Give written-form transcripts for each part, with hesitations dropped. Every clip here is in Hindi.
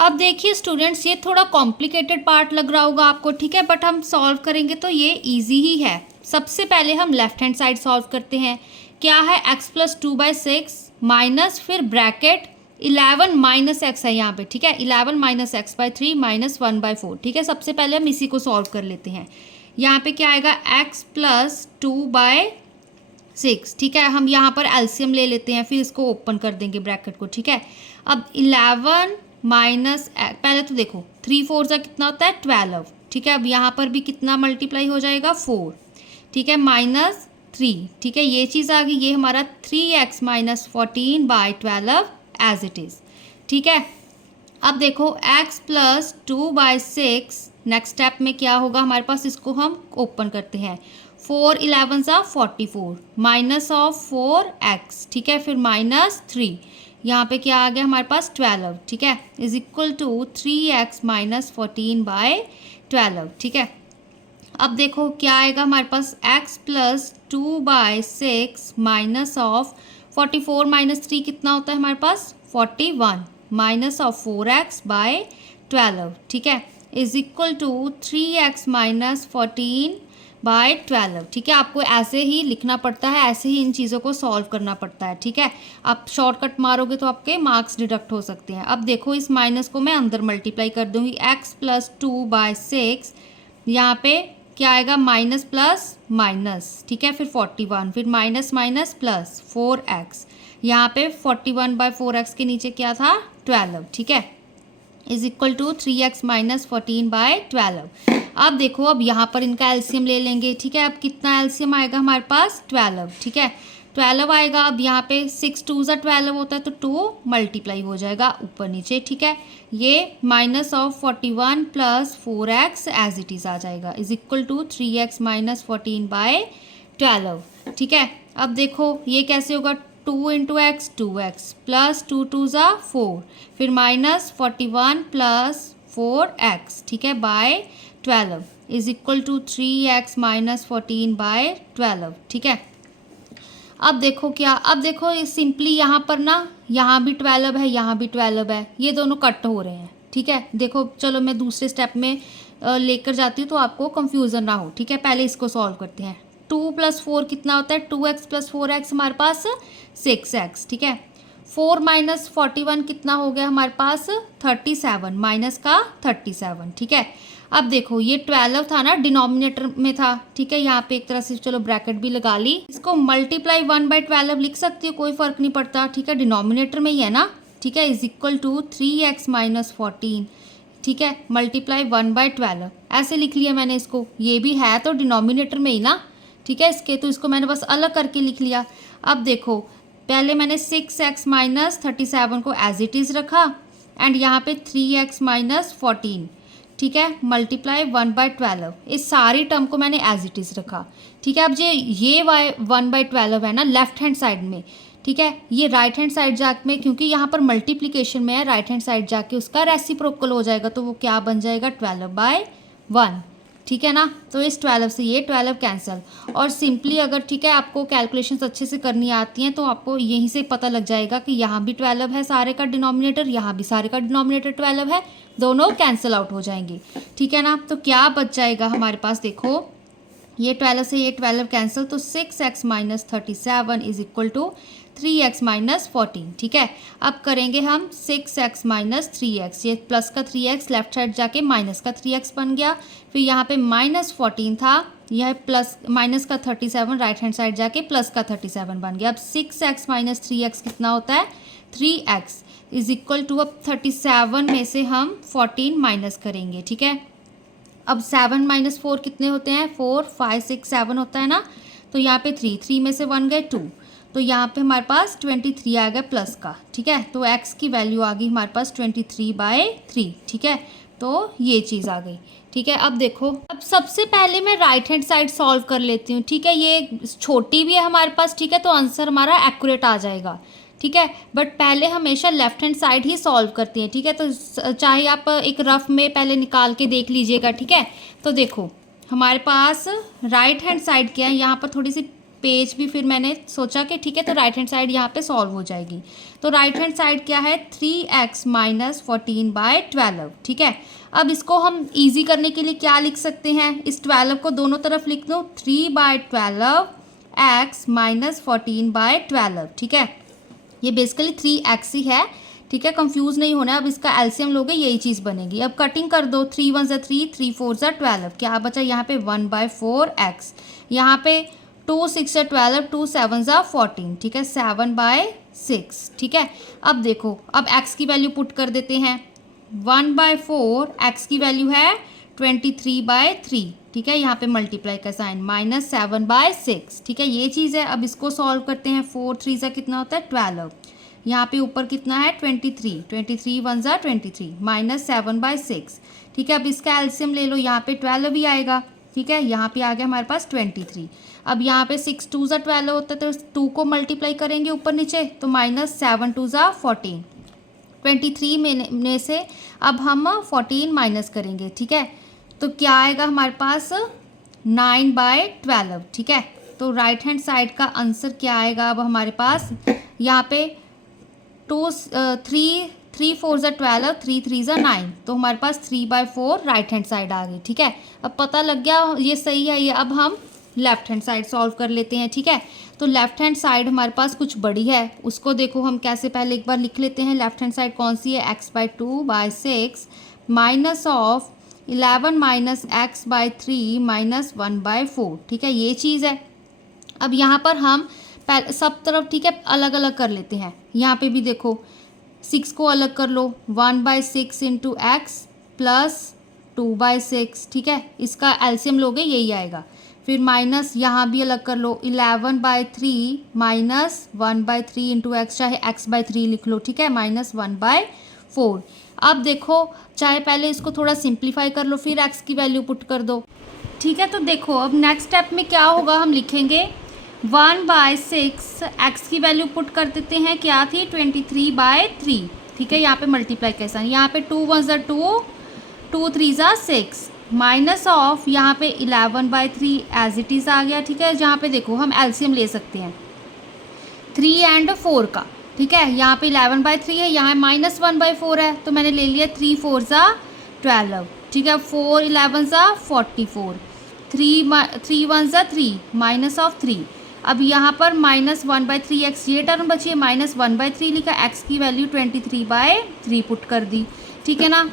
अब देखिए स्टूडेंट्स, ये थोड़ा कॉम्प्लिकेटेड पार्ट लग रहा होगा आपको, ठीक है, बट हम सॉल्व करेंगे तो ये इजी ही है। सबसे पहले हम लेफ्ट हैंड साइड सॉल्व करते हैं। क्या है, x+2/6 माइनस फिर ब्रैकेट 11 माइनस एक्स है यहाँ पे, ठीक है, 11 माइनस x/3 माइनस 1/4, ठीक है। सबसे पहले हम इसी को सॉल्व कर लेते हैं। यहाँ पे क्या आएगा, x+2/6, ठीक है। हम यहाँ पर एलसीएम ले लेते हैं, फिर इसको ओपन कर देंगे ब्रैकेट को, ठीक है। अब 11 माइनस, पहले तो देखो 3 4 का कितना होता है 12, ठीक है। अब यहाँ पर भी कितना मल्टीप्लाई हो जाएगा 4, ठीक है, -3, ठीक है। ये चीज़ आ गई, ये हमारा 3x minus 14/12 as it is, ठीक है। अब देखो x+2/6, नेक्स्ट स्टेप में क्या होगा हमारे पास, इसको हम ओपन करते हैं। 4 11 44 माइनस ऑफ 4x, ठीक है, फिर -3, यहाँ पे क्या आ गया हमारे पास 12, ठीक है, is equal to 3x minus 14/12, ठीक है। अब देखो क्या आएगा हमारे पास, x+2/6 माइनस ऑफ 44 माइनस 3 कितना होता है हमारे पास 41 माइनस ऑफ 4x/12, ठीक है, is equal to 3x minus 14/12, ठीक है। आपको ऐसे ही लिखना पड़ता है, ऐसे ही इन चीज़ों को सॉल्व करना पड़ता है, ठीक है। आप शॉर्टकट मारोगे तो आपके मार्क्स डिडक्ट हो सकते हैं। अब देखो इस माइनस को मैं अंदर मल्टीप्लाई कर दूंगी, x+2/6, यहाँ पे क्या आएगा, माइनस प्लस माइनस, ठीक है, फिर 41, फिर माइनस माइनस प्लस 4x, यहाँ पे 41/4x के नीचे क्या था 12, ठीक है, is equal to 3x minus 14/12। अब देखो, अब यहाँ पर इनका एलसीएम ले लेंगे, ठीक है। अब कितना एलसीएम आएगा हमारे पास 12, ठीक है, 12 आएगा। अब यहाँ पे 6 2 12 होता है तो 2 मल्टीप्लाई हो जाएगा ऊपर नीचे, ठीक है। ये minus of 41 plus 4x as it is आ जाएगा, is equal to 3x minus 14/12, ठीक है। अब देखो ये कैसे होगा, 2 इंटू एक्स 2x प्लस 2 2 4, फिर माइनस 41 प्लस 4x, ठीक है, by 12 is equal to 3x minus 14/12, ठीक है। अब देखो क्या, अब देखो ये सिंपली यहाँ पर ना, यहाँ भी 12 है, यहाँ भी 12 है, ये दोनों कट हो रहे हैं, ठीक है। देखो चलो मैं दूसरे स्टेप में लेकर जाती हूँ तो आपको कंफ्यूजन ना हो, ठीक है। पहले इसको सॉल्व करते हैं। 2 + 4 कितना होता है, 2x + 4x हमारे पास 6x, ठीक है। 4 माइनस 41 कितना हो गया हमारे पास 37, माइनस का 37, ठीक है। अब देखो ये 12 था ना, डिनोमिनेटर में था, ठीक है, यहाँ पे एक तरह से चलो ब्रैकेट भी लगा ली, इसको मल्टीप्लाई 1/12 लिख सकती हो, कोई फर्क नहीं पड़ता, ठीक है, डिनोमिनेटर में ही है ना, ठीक है, is equal to 3x minus 14, ठीक है, मल्टीप्लाई 1/12 ऐसे लिख लिया मैंने इसको, ये भी है तो डिनोमिनेटर में ही ना, ठीक है, इसके तो इसको मैंने बस अलग करके लिख लिया। अब देखो पहले मैंने 6x माइनस 37 को एज इट इज़ रखा, एंड यहाँ पे 3x माइनस 14, ठीक है, मल्टीप्लाई 1/12, इस सारी टर्म को मैंने एज इट इज़ रखा, ठीक है। अब ये 1/12 है ना लेफ्ट हैंड साइड में, ठीक है, ये राइट हैंड साइड जाके में, क्योंकि यहाँ पर मल्टीप्लिकेशन में है, राइट हैंड साइड जाके उसका रेसिप्रोकल हो जाएगा, तो वो क्या बन जाएगा 12/1, ठीक है ना। तो इस 12 से ये 12 कैंसिल, और सिंपली अगर, ठीक है, आपको कैलकुलेशंस अच्छे से करनी आती हैं तो आपको यहीं से पता लग जाएगा कि यहाँ भी 12 है सारे का डिनोमिनेटर, यहाँ भी सारे का डिनोमिनेटर 12 है, दोनों कैंसिल आउट हो जाएंगे, ठीक है ना। तो क्या बच जाएगा हमारे पास, देखो ये 12 से ये 12 कैंसिल, तो 6x minus 37 is equal to 3x minus 14, ठीक है। अब करेंगे हम 6x माइनस 3x, ये प्लस का 3x लेफ्ट साइड जाके माइनस का 3x बन गया, फिर यहाँ पे माइनस 14 था, यह प्लस माइनस का 37 राइट हैंड साइड जाके प्लस का 37 बन गया। अब 6x माइनस 3x कितना होता है 3x, इज इक्वल टू, अब 37 में से हम 14 माइनस करेंगे, ठीक है। अब 7 माइनस 4 कितने होते हैं 4 5 6 7 होता है ना, तो यहाँ पे 3 में से 1 गए 2, तो यहाँ पे हमारे पास 23 आ गया प्लस का, ठीक है। तो x की वैल्यू आ गई हमारे पास 23/3, ठीक है, तो ये चीज़ आ गई, ठीक है। अब देखो, अब सबसे पहले मैं राइट हैंड साइड सॉल्व कर लेती हूँ, ठीक है, ये छोटी भी है हमारे पास, ठीक है, तो आंसर हमारा एक्यूरेट आ जाएगा, ठीक है। बट पहले हमेशा लेफ्ट हैंड साइड ही सॉल्व करती हैं, ठीक है, तो चाहे आप एक रफ में पहले निकाल के देख लीजिएगा, ठीक है। तो देखो हमारे पास राइट हैंड साइड क्या है, यहाँ पर थोड़ी सी पेज भी फिर मैंने सोचा कि ठीक है तो राइट हैंड साइड यहाँ पे सॉल्व हो जाएगी। तो राइट हैंड साइड क्या है 3x माइनस 14/12, ठीक है। अब इसको हम इजी करने के लिए क्या लिख सकते हैं, इस 12 को दोनों तरफ लिख दो 3/12x माइनस 14/12, ठीक है। ये बेसिकली 3x ही है, ठीक है, कंफ्यूज नहीं होना। अब इसका एलसीएम लोगे यही चीज़ बनेगी। अब कटिंग कर दो 3 1 3, 3 4 12, क्या बचा यहाँ पे 1/4x, यहाँ पे 2 6 12, 2 7 14, ठीक है, 7/6, ठीक है। अब देखो अब x की वैल्यू पुट कर देते हैं 1/4, x की वैल्यू है 23/3, ठीक है, यहाँ पे मल्टीप्लाई का साइन माइनस 7/6, ठीक है, ये चीज़ है। अब इसको सॉल्व करते हैं 4 3 कितना होता है 12, यहाँ पे ऊपर कितना है 23, 23 1 23 माइनस 7/6, ठीक है। अब इसका एलसीएम ले लो, यहाँ पे 12 ही आएगा, ठीक है, यहाँ पे आ गया हमारे पास 23। अब यहाँ पे 6 2 12 होता है तो 2 को मल्टीप्लाई करेंगे ऊपर नीचे तो माइनस 7 2 14, 23 में से अब हम 14 माइनस करेंगे, ठीक है, तो क्या आएगा हमारे पास 9/12, ठीक है। तो राइट हैंड साइड का आंसर क्या आएगा अब हमारे पास, यहाँ पे 3 4 12, 3 3 9, तो हमारे पास 3/4 राइट हैंड साइड आ गई, ठीक है। अब पता लग गया ये सही है ये। अब हम लेफ्ट हैंड साइड सॉल्व कर लेते हैं, ठीक है। तो लेफ्ट हैंड साइड हमारे पास कुछ बड़ी है, उसको देखो हम कैसे, पहले एक बार लिख लेते हैं लेफ्ट हैंड साइड कौन सी है, x/2/6 minus of 11 minus x/3 minus 1/4, ठीक है, ये चीज़ है। अब यहाँ पर हम सब तरफ, ठीक है, अलग अलग कर लेते हैं। यहाँ पे भी देखो 6 को अलग कर लो 1/6 इंटू x प्लस 2/6, ठीक है, इसका एलसीएम लोगे यही आएगा। फिर माइनस यहाँ भी अलग कर लो 11/3 माइनस 1/3 इंटू एक्स, चाहे x/3 लिख लो, ठीक है, माइनस 1/4। अब देखो चाहे पहले इसको थोड़ा सिंप्लीफाई कर लो फिर x की वैल्यू पुट कर दो, ठीक है। तो देखो अब नेक्स्ट स्टेप में क्या होगा, हम लिखेंगे 1/6, x की वैल्यू पुट कर देते हैं, क्या थी 23/3, ठीक है, यहाँ पे मल्टीप्लाई कैसा, यहाँ पे 2 1 2, 2 3 6 माइनस ऑफ यहाँ पे 11/3 एज इट इज़ आ गया, ठीक है। जहाँ पे देखो हम एलसीएम ले सकते हैं 3 और 4 का, ठीक है, यहाँ पे 11/3 है, यहाँ माइनस 1/4 है, तो मैंने ले लिया 3 4 12, ठीक है, 4 11 44, 3 1 3 माइनस ऑफ 3। अब यहाँ पर माइनस 1/3x ये टर्म बची है, माइनस 1/3 लिखा, x की वैल्यू 23/3 पुट कर दी, ठीक है ना।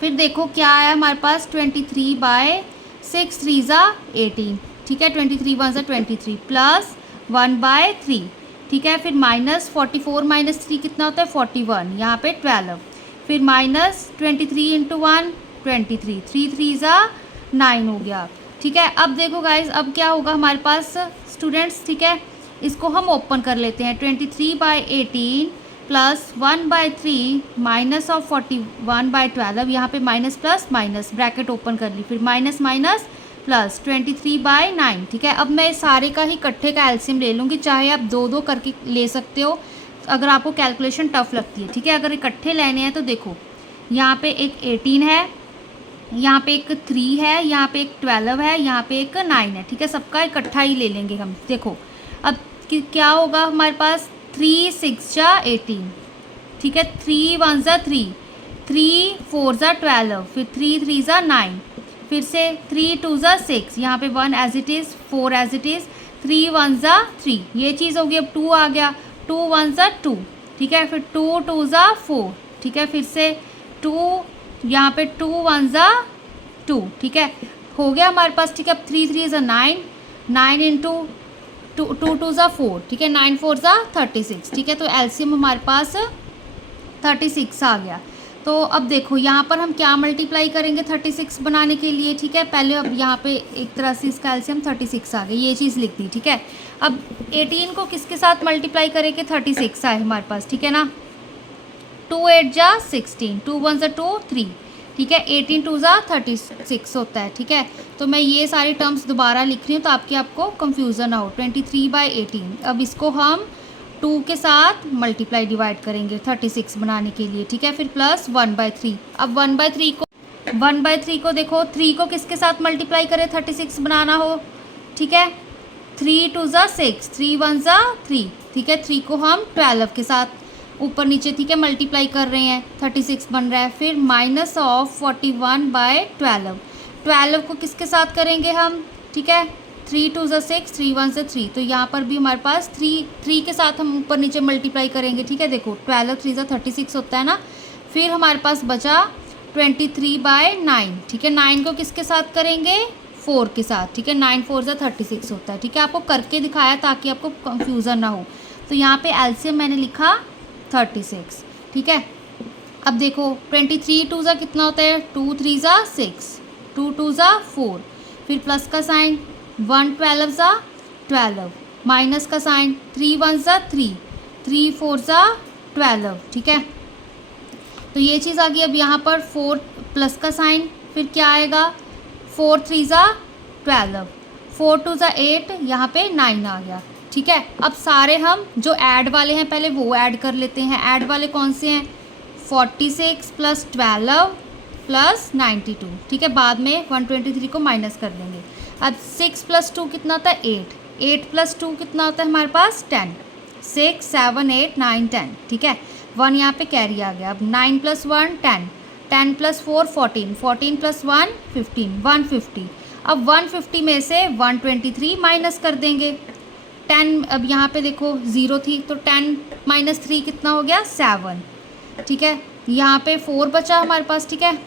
फिर देखो क्या आया हमारे पास 23/6 3 18, ठीक है, 23 1 23 प्लस 1/3, ठीक है। फिर माइनस 44 माइनस 3 कितना होता है 41, यहाँ पे 12, फिर माइनस 23 इंटू 1 23, 3 3 9 हो गया, ठीक है। अब देखो गाइज अब क्या होगा हमारे पास स्टूडेंट्स, ठीक है, इसको हम ओपन कर लेते हैं 23/18 प्लस 1/3 माइनस ऑफ 41/12, यहाँ पे minus plus minus bracket open कर ली, फिर माइनस माइनस प्लस 23/9, ठीक है। अब मैं सारे का ही इकट्ठे का एलसीएम ले लूँगी, चाहे आप 2 करके ले सकते हो अगर आपको कैलकुलेशन टफ लगती है, ठीक है। अगर इकट्ठे लेने हैं तो देखो यहाँ पे एक 18 है, यहाँ पे एक 3 है, यहाँ पे एक 12 है, यहाँ पे एक 9 है, ठीक है, सबका इकट्ठा ही ले लेंगे हम। देखो अब क्या होगा हमारे पास 3 6 18, ठीक है, 3 1 3, 3 4 12, फिर 3 3 9, फिर से 3 2 6, यहाँ पे 1 as it is, 4 as it is, 3 1 3, ये चीज़ होगी। अब 2 आ गया, 2 1 2, ठीक है, फिर 2 2 4, ठीक है, फिर से 2, यहाँ पे 2 1 2, ठीक है, हो गया हमारे पास, ठीक है। अब 3 3 9, 9 इंटू 2 2 4, ठीक है, 9 4 36, ठीक है, तो एलसीएम हमारे पास 36 आ गया। तो अब देखो यहाँ पर हम क्या मल्टीप्लाई करेंगे 36 बनाने के लिए, ठीक है, पहले अब यहाँ पे एक तरह से इसका एलसीएम 36 आ गया, ये चीज़ लिख दी, ठीक है। अब 18 को किसके साथ मल्टीप्लाई करेंगे 36 आए हमारे पास, ठीक है ना, 2 8 16, 2 1 2 3, ठीक है, 18 2 36 होता है, ठीक है। तो मैं ये सारी टर्म्स दोबारा लिख रही हूँ ताकि आपको कंफ्यूजन ना हो। 23/18, अब इसको हम 2 के साथ मल्टीप्लाई डिवाइड करेंगे 36 बनाने के लिए, ठीक है, फिर प्लस 1/3। अब 1/3 को देखो 3 को किसके साथ मल्टीप्लाई करें 36 बनाना हो, ठीक है, 3 2 ज़ा 6, 3 1 ज़ा 3, ठीक है। 3 को हम 12 के साथ ऊपर नीचे, ठीक है, मल्टीप्लाई कर रहे हैं, 36 बन रहा है। फिर माइनस ऑफ 41/12, 12 को किसके साथ करेंगे हम, ठीक है, 3 2 ज़ा 6, 3 1 ज़ा 3, तो यहाँ पर भी हमारे पास 3 के साथ हम ऊपर नीचे मल्टीप्लाई करेंगे, ठीक है। देखो 12 3 ज़ा 36 होता है ना। फिर हमारे पास बचा 23/9, ठीक है। 9 को किसके साथ करेंगे, 4 के साथ, ठीक है। 9 4 ज़ा 36 होता है, ठीक है। आपको करके दिखाया ताकि आपको कंफ्यूजन ना हो। तो यहाँ पे एलसीएम मैंने लिखा 36, ठीक है। अब देखो 23 2 ज़ा कितना होता है, 2 3 ज़ा 6, 2 2 ज़ा 4, फिर प्लस का साइन, 1 12 ज़ा 12, माइनस का साइन, 3 1 ज़ा 3, 3 4 ज़ा 12, ठीक है। तो ये चीज़ आ गई। अब यहाँ पर 4 प्लस का साइन, फिर क्या आएगा, 4 3 ज़ा 12, 4 2 ज़ा 8, यहाँ पे 9 आ गया, ठीक है। अब सारे हम जो ऐड वाले हैं पहले वो ऐड कर लेते हैं। ऐड वाले कौन से हैं, 46 + 12 + 92, ठीक है। बाद में 123 को माइनस कर देंगे। अब 6 + 2 कितना होता है, 8, 8 + 2 कितना होता है हमारे पास, 10, 6 7 8 9 10, ठीक है। 1 यहाँ पे कैरी आ गया। अब 9 + 1 10, 10 + 4 14, 14 + 1 15, 150। अब 150 में से 123 माइनस कर देंगे। 10, अब यहाँ पे देखो 0 थी तो 10 - 3 कितना हो गया, 7, ठीक है। यहाँ पे 4 बचा हमारे पास, ठीक है।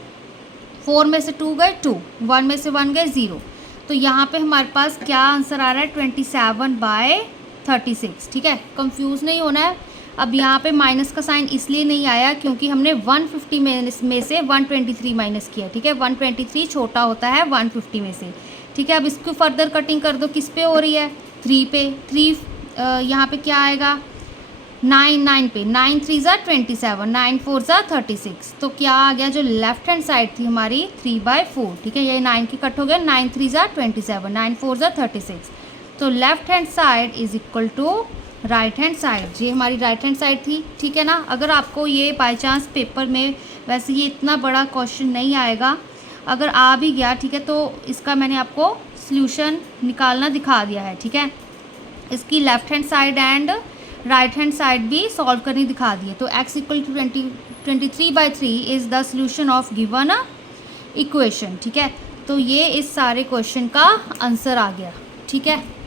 4 में से 2 गए 2, 1 में से 1 गए 0, तो यहाँ पे हमारे पास क्या आंसर आ रहा है, 27/36, ठीक है। कंफ्यूज नहीं होना है। अब यहाँ पे माइनस का साइन इसलिए नहीं आया क्योंकि हमने 150 में से 123 माइनस किया, ठीक है। 123 छोटा होता है 150 में से, ठीक है। अब इसको फर्दर कटिंग कर दो, किस पे हो रही है, 3 पे। 3 यहाँ पे क्या आएगा, 9 पे, 9 3 ज़ा 27, 9 4 ज़ा 36, तो क्या आ गया, जो लेफ्ट हैंड साइड थी हमारी 3/4, ठीक है। ये 9 की कट हो गया, 9 3 ज़ा 27, 9 4 ज़ा 36, तो left hand side is equal to right hand side. ये हमारी राइट हैंड साइड थी, ठीक है ना। अगर आपको ये बाय चांस पेपर में, वैसे ये इतना बड़ा क्वेश्चन नहीं आएगा, अगर आ भी गया, ठीक है, तो इसका मैंने आपको सॉल्यूशन निकालना दिखा दिया है, ठीक है। इसकी left hand side and right hand side भी सॉल्व करनी दिखा दी है। तो x = 23/3 is the solution of given equation, ठीक है। तो ये इस सारे क्वेश्चन का आंसर आ गया, ठीक है।